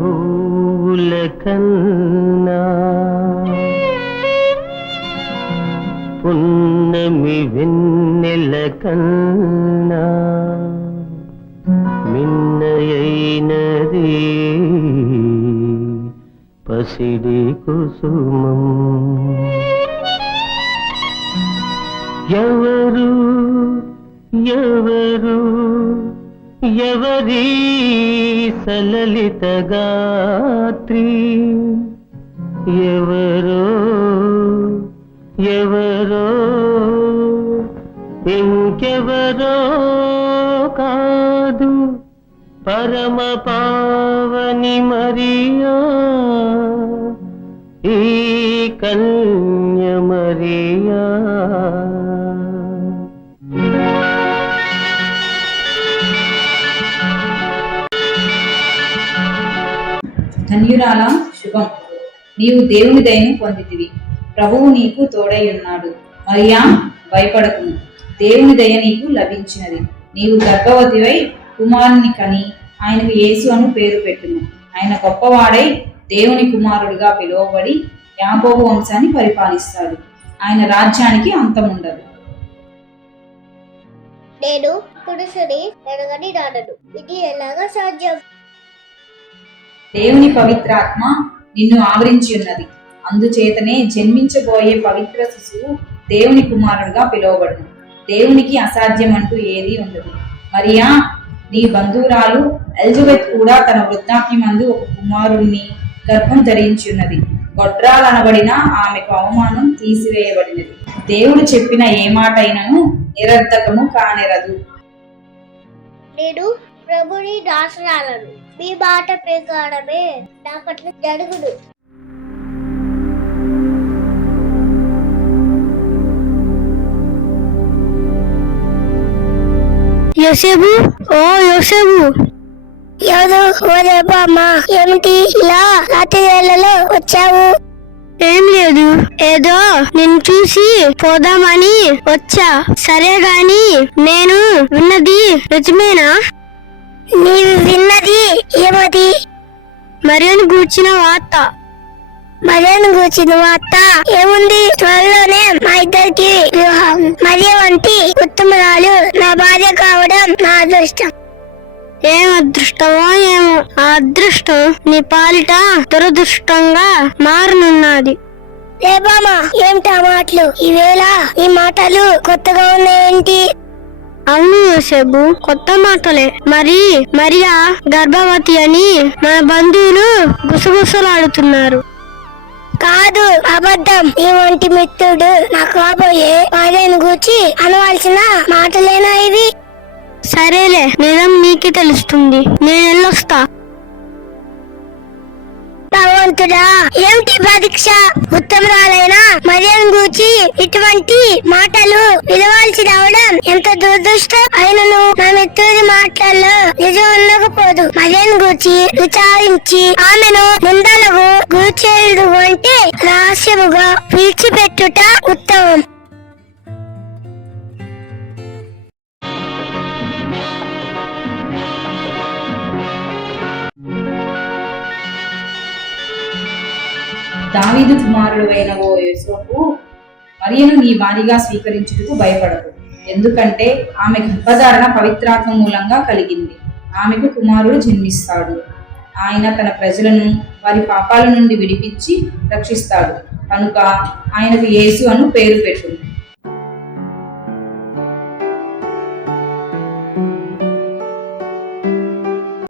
పూల కన్నా పున్నమి వెన్నెల కన్నా మిన్నయైనది పసిడి కుసుమం. ఎవరు ఎవరు ఎవరి సలలిత గాత్రి, ఎవరో ఎవరో ఇంకెవరో కాదు పరమ పావని మరియా, ఈ కన్య మరియా. ధన్యురాలా, శుభం. నీవు దేవుని దయను పొందితివి, ప్రభువు నీకు తోడై ఉన్నాడు. మరియా, భయపడకుము, దేవుని దయ నీకు లభించినది. నీవు గర్భవతివై కుమారుని కని ఆయనకు యేసు అను పేరు పెట్టుము. ఆయన గొప్పవాడై దేవుని కుమారుడిగా పిలువబడి యాకోబు వంశాన్ని పరిపాలిస్తాడు. ఆయన రాజ్యానికి అంతముండదు. నేను పురుషుని ఎరగని రాడను, ఇది ఎలాగా సాధ్యం? దేవుని పవిత్రాత్మ నిన్ను ఆవరించి ఉన్నది, అందుచేతనే జన్మించబోయే పవిత్ర శిశువు దేవుని కుమారుడుగా పిలువబడును. దేవునికి అసాధ్యం అంటూ ఏదీ ఉండదు. మరియా, నీ బంధువురాలు ఎలిజబెత్ కూడా తన వృద్ధాప్యమందు ఒక కుమారుణ్ణి గర్భం ధరించి ఉన్నది. గొడ్రాలనబడిన ఆమెకు అవమానం తీసివేయబడినది. దేవుడు చెప్పిన ఏ మాట అయినను నిరర్ధకము కానెరదు. నేను ప్రభుని దాసురాలను, మీ మాట ప్రకారమే నా పట్ల జరుగును. యోసేపు, ఓ యోసేపు. అమ్మా, ఏమిటి ఇలా రాత్రి వేళలో వచ్చావు? ఏం లేదు, ఏదో నిన్ను చూసి పోదామని వచ్చా. సరే గాని నేను విన్నది నిజమేనా? నీవు విన్నది ఏమది? మరియను గూర్చిన వార్త. మరియను గూర్చిన వార్త ఏముంది? త్వరలోనే మా ఇద్దరికి వివాహం. మరియ వంటి ఉత్తమరాలు నా భార్య కావడం నా అదృష్టం. ఏం అదృష్టమో ఏమో, ఆ అదృష్టం నీ పాలిట దురదృష్టంగా మారనున్నది. ఏబామా, ఏమిటా మాటలు? ఈవేళ ఈ మాటలు కొత్తగా ఉన్నాయేంటి? అవును యోసేపు, కొత్త మాటలే. మరియా గర్భవతి అని మన బంధువులు గుసగుసలాడుతున్నారు. కాదు, అబద్ధం. ఈ వంటి మిత్రుడు నా కాబోయే భార్యను గూర్చి అనవలసిన మాటలేనా ఇవి? సరేలే, నిజం నీకే తెలుస్తుంది. నేను వెళ్ళొస్తా. భగవంతుడా, ఏమిటి పరీక్ష? ఉత్తమరాలైన మరియను గూర్చి ఇటువంటి మాటలు వినవలసి రావడం ఎంత దురదృష్టం. అయినను నా మిత్రుడి మాటల్లో నిజం ఉండకపోదు. మరియను గూర్చి విచారించి ఆమెను నిందలకు గురిచేయుడు అంటే రహస్యముగా విడిచిపెట్టుట ఉత్తమం. దావీదు కుమారుడు అయిన ఓ యోసేపు, మరియను నీ భార్యగా స్వీకరించుటకు భయపడకు. ఎందుకంటే ఆమె గర్భధారణ పవిత్రాత్మ మూలంగా కలిగింది. ఆమెకు కుమారుడు జన్మిస్తాడు. ఆయన తన ప్రజలను వారి పాపాల నుండి విడిపించి రక్షిస్తాడు. కనుక ఆయనకు యేసు అను పేరు పెట్టు.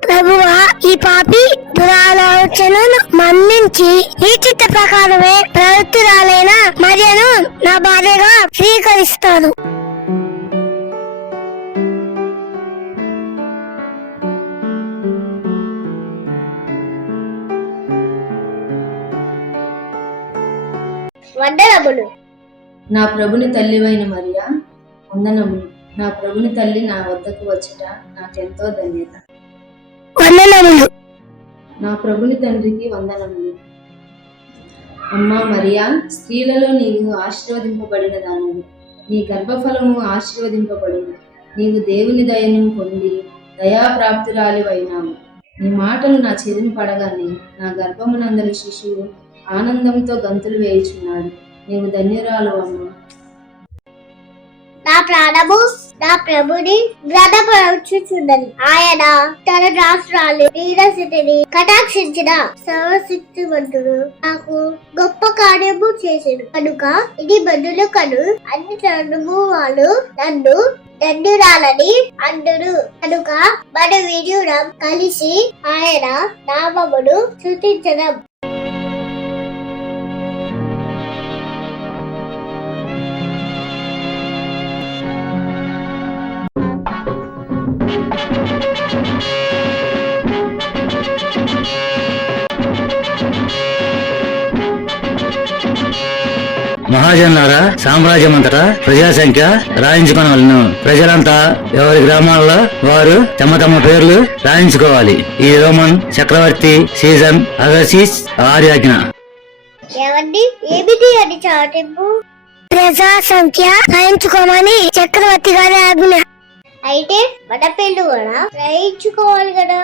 ప్రభువా, ఈ పాపి దురాలోచనను మన్నించి ఈ చిత్త ప్రకారమే ప్రవృత్తురాలైన మరియను నా భార్యగా స్వీకరిస్తాను. వందనములు. నా ప్రభుని తల్లివైన మరియా, వందనములు. నా ప్రభుని తల్లి నా వద్దకు వచ్చుట నాకెంతో ధన్యత. వందనములు. నా ప్రభుని తండ్రికి వందనములు. అమ్మా మరియా, స్త్రీలలో నీవు ఆశీర్వదింపబడిన దానివి. నీ గర్భఫలము ఆశీర్వదింపబడిన. నీవు దేవుని దయను పొంది దయాప్రాప్తురాలివైనావు. నీ మాటలు నా చెవిని పడగానే నా గర్భమునందలి శిశువు ఆనందంతో గంతులు వేయుచున్నాడు. నీవు ధన్యురాలు అమ్మా. నా ప్రాణము నా ప్రభుని ఘనపరచుచున్నది. ఆయన తన రాష్ట్రాలు నీరసిని కటాక్షించిన సర్వశక్తివంతుడు నాకు గొప్ప కార్యము చేసెను కనుక ఇది బదులు కను అన్ని తరము వాళ్ళు నన్ను ధన్యురాలని అందురు. కనుక మన విజయం కలిసి ఆయన నామమును స్తుతించడం. మహాజనులారా, సామ్రాజ్యమంతటా ప్రజా సంఖ్య రాయించుకొనవలను. ప్రజలంతా ఎవరి గ్రామాల్లో వారు తమ తమ పేర్లు రాయించుకోవాలి. ఈ రోమన్ చక్రవర్తి సీజన్ అగసిస్ ఆర్యాజ్ఞ. ఏమండి ఏమిటి అని చాటింపు? ప్రజా సంఖ్య రాయించుకోమని చక్రవర్తి గారి ఆజ్ఞ. అయితే మన పెళ్లి కూడా రాయించుకోవాలి కదా.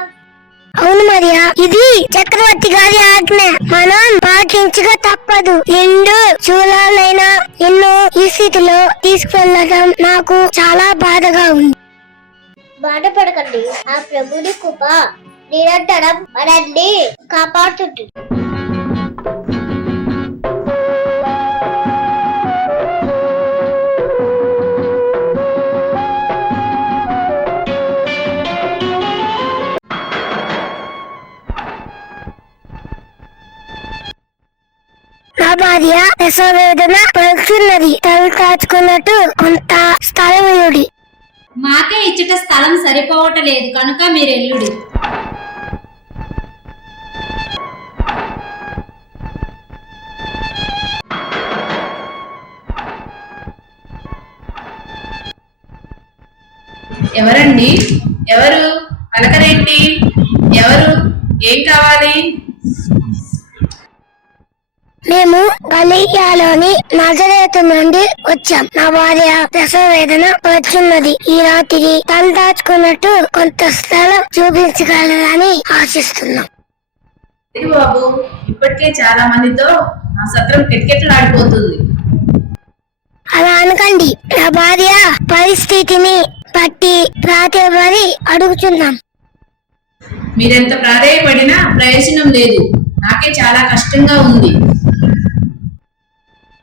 అవును మరియా, ఇది చక్రవర్తి గారి ఆజ్ఞ. మనం పాటించక తప్పదు. రెండు చూలాలైనా ఎన్నో ఈ స్థితిలో తీసుకువెళ్ళడం నాకు చాలా బాధగా ఉంది. బాధపడకండి, ఆ ప్రభుని కృప నిరంతరం మనల్ని కాపాడుతుంది. నా భార్య ప్రసవేదన పడుతున్నది. తల కాచుకున్నట్టు కొంత స్థలం ఇవ్వుడి. మాకే ఇచ్చట స్థలం సరిపోవటలేదు కనుక మీరెల్లుడి. ఎవరండి? ఎవరు? పలకరేంటి? ఎవరు? ఏం కావాలి? మేము గలీయాలోని నజరేతు నుండి వచ్చాం. నా భార్య ప్రసవ వేదన వచ్చున్నది. ఈ రాత్రి తల దాచుకున్నట్టు కొంత స్థలం చూపించగలరని ఆశిస్తున్నాం. బాబు, ఇప్పటికే చాలా మందితో నా సత్రం కిటకిటలాడిపోతుంది. అలా అనకండి. నా భార్య పరిస్థితిని బట్టి ప్రాతేపరి అడుగుతున్నాం. మీరెంత ప్రాధేయపడినా ప్రయోజనం లేదు. నాకే చాలా కష్టంగా ఉంది.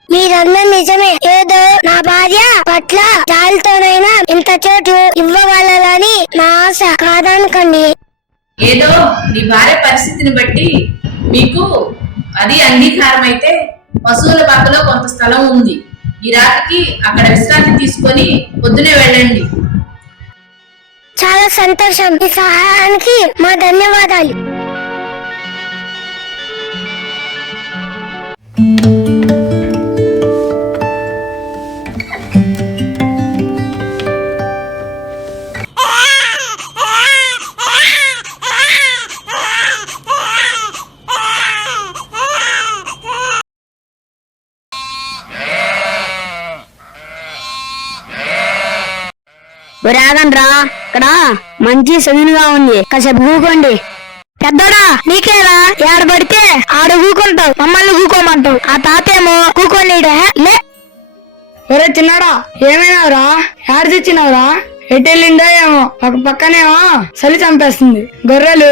మీరన్న నిజమే. ఏదో నా భార్య పట్ల జాలితోనైనా ఇంత చోటు ఇవ్వగలరని నా ఆశ. కాదనకండి. ఏదో నీ భార్య పరిస్థితిని బట్టి మీకు అది అంగీకారం అయితే పశువుల పక్కలో కొంత స్థలం ఉంది. ఈ రాత్రికి అక్కడ విశ్రాంతి తీసుకొని పొద్దునే వెళ్ళండి. చాలా సంతోషం. ఈ సహాయానికి మా ధన్యవాదాలు. రాగండ్రా, ఇక్కడ మంచి సదునుగా ఉంది. కాసేపు కూకోండి. పెద్దోడా, నీకేరా ఏడబడితే ఆడ కూకుంటావు, మమ్మల్ని కూకోమంటావు. ఆ తాతేమో కూకోనీడే. లే ఒరే చిన్నాడా, ఏమైనావురా? ఏడ తెచ్చినావురా? ఎటెళ్ళిందో ఏమో. ఒక పక్కనేమో చలి చంపేస్తుంది. గొర్రెలు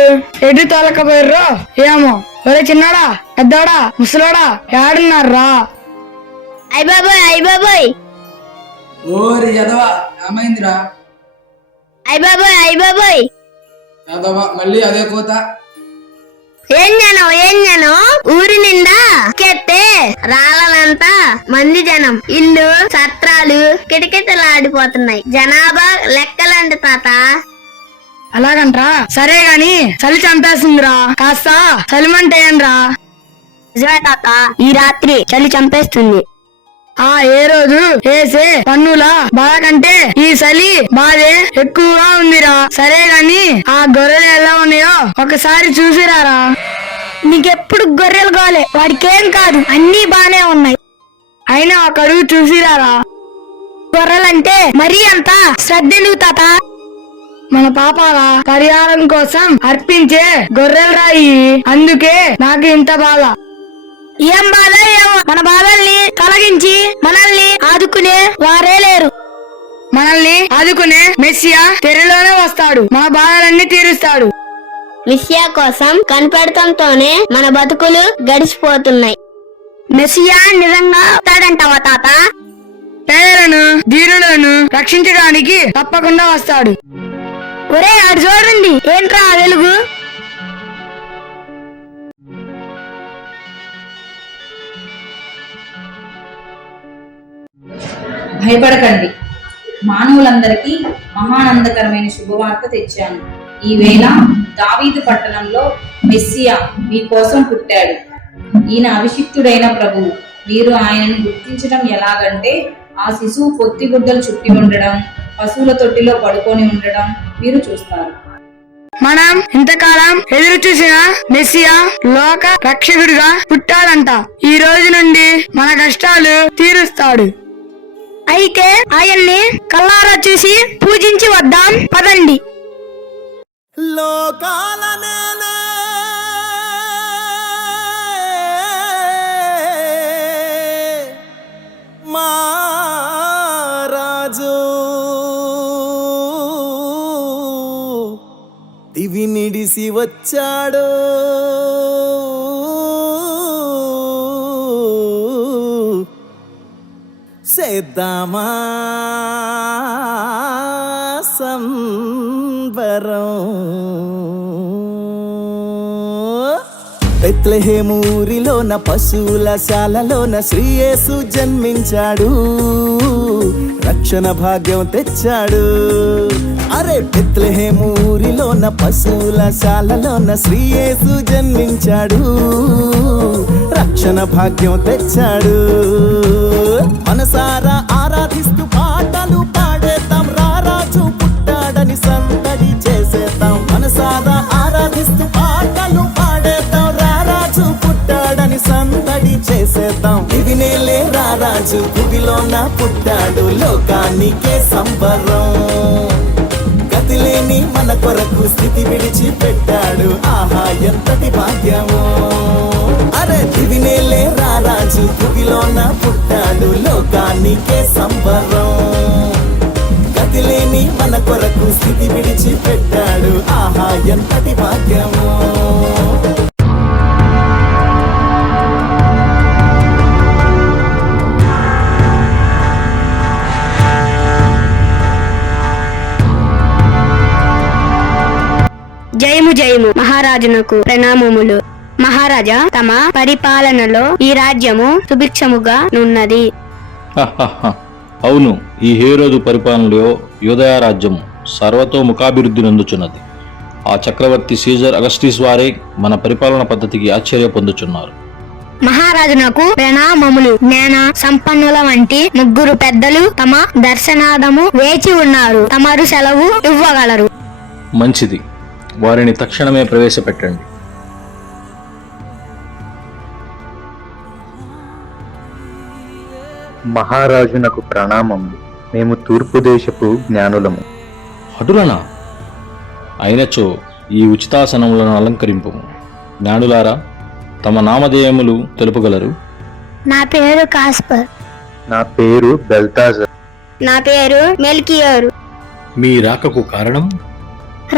ఎటు తోలకపోయారో ఏమో. ఒరే చిన్నాడా, పెద్దోడా, ముసలోడా, ఏడున్నారా? అయ్యబాబోయ్, అయ్యబాబోయ్, ఓరి యదవా, ఏమైందిరా? అయ్యబాబోయ్, అయ్యబాబోయ్, యాదవ మళ్ళీ అదే కోత. ఏం జనం ఊరి నిండా కెత్తే రాళ్ళనంతా మంది జనం. ఇల్లు సత్రాలు కిటకిటలాడిపోతున్నాయి. జనాభా లెక్కలండి తాత. అలాగంట్రా? సరే గాని చలి చంపేస్తుందిరా. కాస్త చలిమంటేయండ్రా. నిజమే తాత, ఈ రాత్రి చలి చంపేస్తుంది. ఆ ఏ రోజు వేసే పన్నుల బాధ కంటే ఈ చలి బాధే ఎక్కువగా ఉందిరా. సరే గాని ఆ గొర్రెలు ఎలా ఉన్నాయో ఒకసారి చూసిరారా. నీకెప్పుడు గొర్రెలు గోలే, వాడికేం కాదు, అన్ని బానే ఉన్నాయి. అయినా ఒక అడుగు చూసిరారా. గొర్రెలంటే మరీ అంత శ్రద్ధ ఎందుకు తాత? మన పాపాల పరిహారం కోసం అర్పించే గొర్రెల రాయి. అందుకే నాకు ఇంత బాధ. ఏం బాధ ఏమో, మన బాధల్ని తొలగించి మనల్ని ఆదుకునే వారే లేరు. మనల్ని ఆదుకునే మెస్సియా త్వరలోనే వస్తాడు, మన బాధలన్నీ తీరుస్తాడు. మెస్సియా కోసం కనిపెడతంతోనే మన బతుకులు గడిచిపోతున్నాయి. మెస్సియా నిజంగా వస్తాడంటావా తాత? పేదలను దీనులను రక్షించడానికి తప్పకుండా వస్తాడు. ఒరే అటు చూడండి, ఏంట్రా ఆ వెలుగు? భయపడకండి, మానవులందరికీ మహానందకరమైన శుభవార్త తెచ్చాను. ఈ వేళ దావీదు పట్టణంలో మెస్సియా మీకోసం పుట్టాడు. ఈయన అభిషిక్తుడైన ప్రభువు. మీరు ఆయనను గుర్తించడం ఎలాగంటే ఆ శిశువు పొత్తిగుడ్డలు చుట్టి ఉండడం, పశువుల తొట్టిలో పడుకొని ఉండడం మీరు చూస్తారు. మనం ఇంతకాలం ఎదురు చూసిన మెస్సియా లోక రక్షకుడిగా పుట్టాడంట. ఈ రోజు నుండి మన కష్టాలు తీరుస్తాడు. అయితే ఆయన్ని కల్లారా చూసి పూజించి వద్దాం, పదండి. లోకాలనేలే మా రాజు దివి నిడిసి వచ్చాడు. సేద్దామా సంబరం. బెత్లెహేము ఊరిలోన పశువుల శాలలోన శ్రీ యేసు జన్మించాడు, రక్షణ భాగ్యం తెచ్చాడు. అరే బెత్లెహేము ఊరిలోన పశువుల శాలలోన శ్రీ యేసు జన్మించాడు, రక్షణ భాగ్యం తెచ్చాడు. మనసారా ఆరాధిస్తూ పాటలు పాడేద్దాం, రారాజు పుట్టాడని సందడి చేసేద్దాం. మనసారా ఆరాధిస్తూ పాటలు పాడేద్దాం, రారాజు పుట్టాడని సందడి చేసేద్దాం. ఇది నేలే రారాజు భూమిలోన పుట్టాడు, లోకానికే సంబరం. గతిలేని మన కొరకు స్థితి విడిచి పెట్టాడు, ఆహా ఎంతటి భాగ్యమో. అరే దివి నేలే రారాజు భూమిలోన పుట్టాడు, లోకానికే సంబరం. గతిలేని మన కొరకు స్థితి విడిచి పెట్టాడు, ఆహా ఎంతటి భాగ్యమో. జయము జయము మహారాజునకు ప్రణామములు. మహారాజా, తమ పరిపాలనలో ఈ రాజ్యము సుభిక్షముగా నున్నది. అవును, ఈ హేరోదు పరిపాలనలో యూదయ రాజ్యము సర్వతోముఖాభివృద్ధి నొందుచున్నది. ఆ చక్రవర్తి సీజర్ అగస్టిస్ వారే మన పరిపాలన పద్ధతికి ఆశ్చర్య పొందుచున్నారు. మహారాజునకు ప్రణామములు. జ్ఞాన సంపన్నుల వంటి ముగ్గురు పెద్దలు తమ దర్శనాదము వేచి ఉన్నారు. తమరు సెలవు ఇవ్వగలరు. మంచిది, వారిని తక్షణమే ప్రవేశపెట్టండి. మహారాజునకు ప్రణామములు. మేము తూర్పు దేశపు జ్ఞానులము. అటులనా? అయినచో ఈ ఉచితాసనములను అలంకరింపు. జ్ఞానులారా, తమ నామధేయములు తెలుపగలరు? నా పేరు కాస్పర్. నా పేరు బెల్తాజర్. నా పేరు మెల్కియోరు. మీ రాకకు కారణం?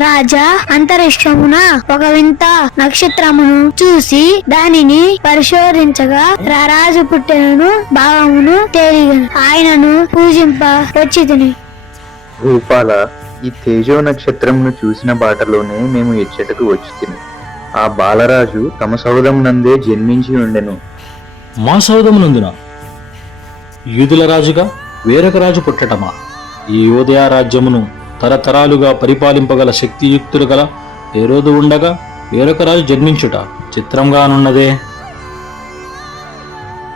రాజా, అంతరిక్షమున ఒక వింత నక్షత్రమును చూసి దానిని పరిశోధించగా రారాజు పుట్టెనను భావమును తేలిగను. ఆయనను పూజింప వచ్చితిని. భూపాల, ఈ తేజో నక్షత్రమును చూసిన బాటలోనే మేము ఎచ్చటకు వచ్చితిమి. ఆ బాలరాజు తమ సౌధం నందే జన్మించి ఉండెను. మా సౌధమునందున యూదుల రాజుగా వేరొక రాజు పుట్టటమా? ఈ యోదయ రాజ్యమును తరతరాలుగా పరిపాలింపగల శక్తియుక్తులు గల హేరోదు ఉండగా వేరొక రాజు జన్మించుట చిత్రంగానున్నదే.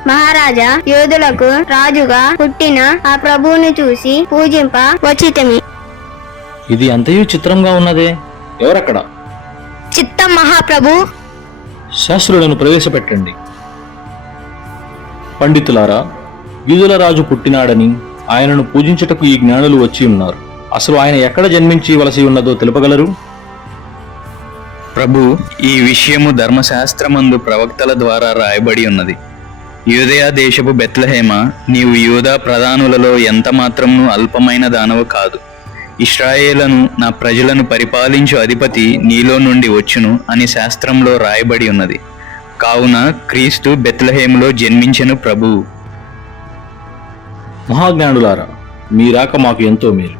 మహారాజా, యోధులకు రాజుగా పుట్టిన ఆ ప్రభువుని చూసి పూజింప వచ్చితిమి. ఇది అంతయు చిత్రంగా ఉన్నదే. ఎవరక్కడ? చిత్తం మహాప్రభు. శాస్త్రులను ప్రవేశపెట్టండి. పండితులారా, యూదుల రాజు పుట్టినాడని ఆయనను పూజించుటకు ఈ జ్ఞానులు వచ్చి ఉన్నారు. అసలు ఆయన ఎక్కడ జన్మించవలసి ఉన్నదో తెలుపగలరు? ప్రభు, ఈ విషయము ధర్మశాస్త్రమందు ప్రవక్తల ద్వారా రాయబడి ఉన్నది. యూదయ దేశపు బెత్లెహేమ, నీవు యూదా ప్రధానులలో ఎంత మాత్రమును అల్పమైన దానవు కాదు. ఇశ్రాయేలను, నా ప్రజలను పరిపాలించు అధిపతి నీలో నుండి వచ్చును అని శాస్త్రంలో రాయబడి ఉన్నది. కావున క్రీస్తు బెత్లెహేములో జన్మించెను ప్రభువు. మహాజ్ఞానులారా, మీ రాక మాకు ఎంతో మేలు.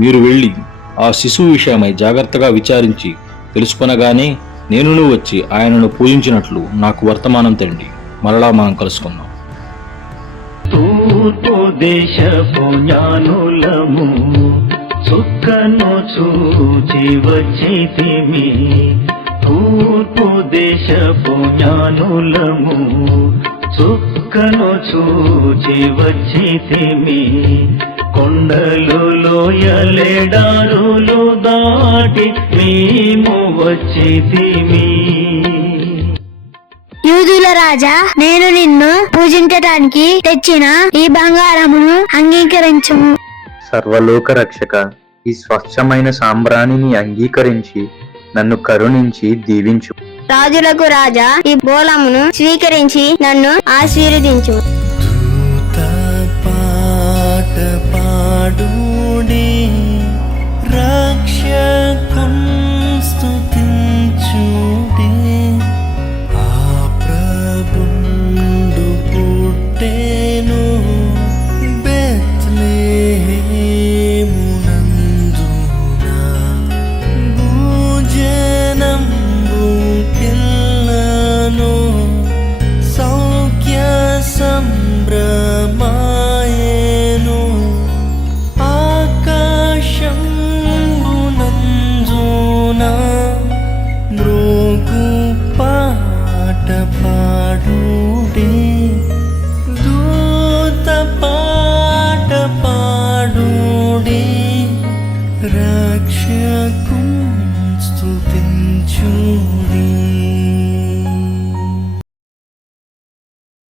మీరు వెళ్ళి ఆ శిశువు విషయమై జాగ్రత్తగా విచారించి తెలుసుకొనగానే నేనును వచ్చి ఆయనను పూజించినట్లు నాకు వర్తమానం తండి. మరలా మనం కలుసుకుందాం. తూర్పు దేశపు జ్ఞానులము చుక్కను చూచి వచ్చితిమి. తూర్పు దేశపు జ్ఞానులము చుక్కను చూచి వచ్చితిమి. కొండలు లోయలెడారులు దాటి మేము వచ్చితిమి. యూదుల రాజా, నేను నిన్ను పూజించటానికి తెచ్చిన ఈ బంగారమును అంగీకరించుము. సర్వలోక రక్షక, ఈ స్వచ్ఛమైన సాంబ్రాణిని అంగీకరించి నన్ను కరుణించి దీవించు. రాజులకు రాజా, ఈ బోళమును స్వీకరించి నన్ను ఆశీర్వదించు. పాట పాడు